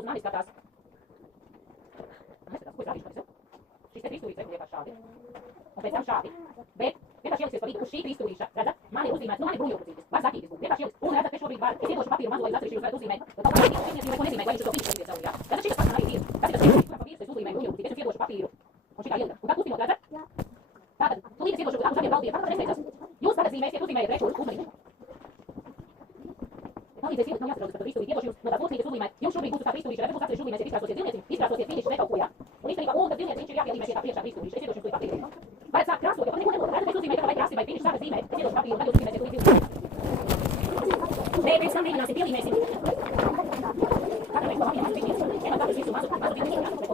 uz mani skatās. Neskatās, ko es darīšu, kas jau? Šis te trīstūrīts vienkārši šādi. Un pēc tam šādi. Bet vienkārši ieliksies pa vidu uz šī trīstūrīša. Redzat? Man ir uzzīmēts, nu man ir bruņurpucītis. Var zaķītis būt. Vienkārši ieliks. Un redzat, ka šobrīd var. Es iedošu papīru mazo, lai atsevišķi jūs varat uzzīmēt. Kaut kā tas neko nezīmē, vai viņš to pīkstu savu, jā. Redzat, šis pats man arī ir. Tas ir tas trīstūrīts, kuram pa virsmu es uzzīmēju bruņurpucīti. Es jums iedošu papīru. Un šitā ielika. Un tā kustinot, redzat? Jā. Tātad, tūlīt es iedošu abus abiem baltiem. Tātad nesteicās. Jūs tagad zīmēsiet, uzzīmējat rešu uzmanību. Palīdzēs ielikt, nav jāsatraucas par to trīstūrīti. Iedošu jums no tās locītes uzzīmēt. Jums šobrīd būs tā trīstūrīša, redzat, būs atsevišķi uzzīmēsiet, izkrāsosiet zilnieciņu, izkrāsosiet finišu, ne kaut ko, jā. Un īstenībā, un tad zilnieciņš ir jāpielīmēsiet tā priekšā trīstūrīša. Es iedošu jums to papīru. Varat sākt krāsot, jo neko nebūtu. Redzat, jūs uzzīmējat, vai krāsi vai finišu sākat zīmēt. Es iedošu papīru, un tad jūs uzzīmēsiet līdz zilnieciņu. Nē, pirms tam mēģināsiet pielīmēsim. Katru reizi to papīru mazu pišķīšu. Ņemot katru visu mazu pišķīšu.